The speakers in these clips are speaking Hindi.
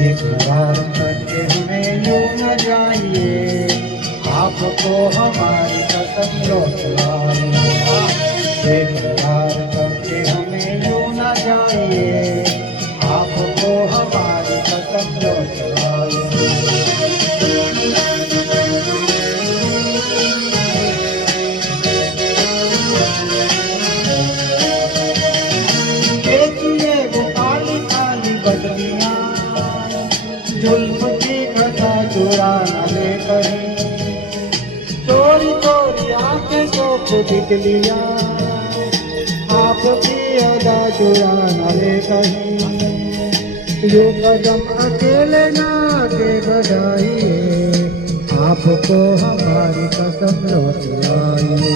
एक बार करके हमें यूं न जाइए, आपको हमारी कसम लौटवाइए। एक बार करके हमें यूं न जाइए, आपको हमारी कसम लौटवाइए। देखिए वो काली काली बदलियां, जुल्म की कथा चुरा न ले कहीं, चोरी चोरी आंखें सोख बिजलियां, आपकी अदा चुरा न ले कहीं। यो कदम अकेले ना के बढ़ाइए, आपको हमारी कसम लौटवाइए।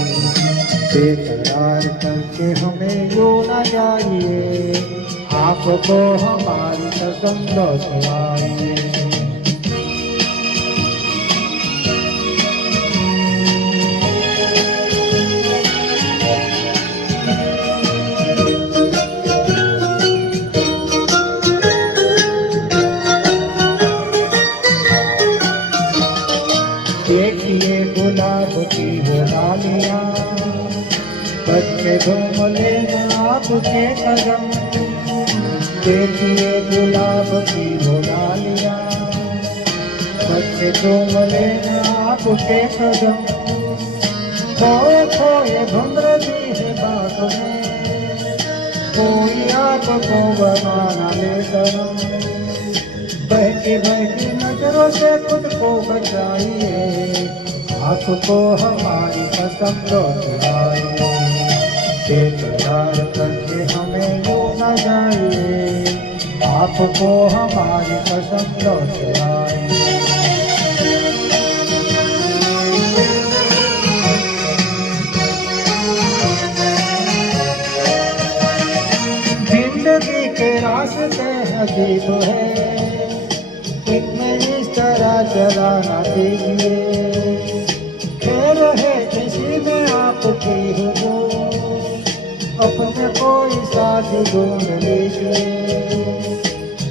बेकरार करके हमें यूं न जाइए, आपको हमारी कसम लौटवाइए। देखिए गुलाब की वो डालियां, बच्चे घूम लेना आपके कदम। देखिए गुलाब की वो डालियां, बच्चे घूम लेना आपके कदम। खोए खोए घुमर दी है बात में, कोई आपको बनाना ले करम। बहकी बहकी नजरों से खुद को बचाइए, आपको हमारी कसम लौटवाइए। बेकरार करके हमें यूं न जाइए, आपको हमारी कसम लौटवाइए। जिंदगी के रास्ते अजीब है, इनमें इस तरह चलाना दीजिए। खैर है किसी में आपकी हो, अपने कोई साथ ढूंढ लीजिए।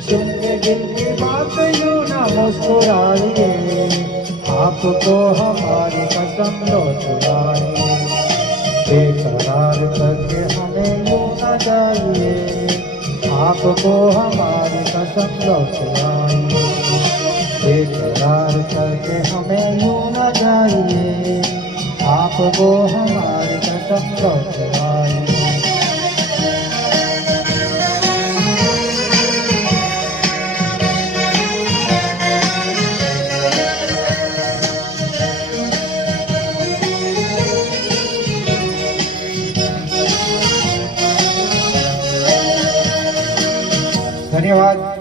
सुन के दिल की बात यूं ना मुस्कुराइए, आपको हमारी कसम लौटवाइए। बेकरार करके हमें यूं न जाइए, आपको हमारी कसम लौटवाइए। बेकरार करके हमें यूं न जाइए, आपको हमारी कसम लौटवाइए। धन्यवाद।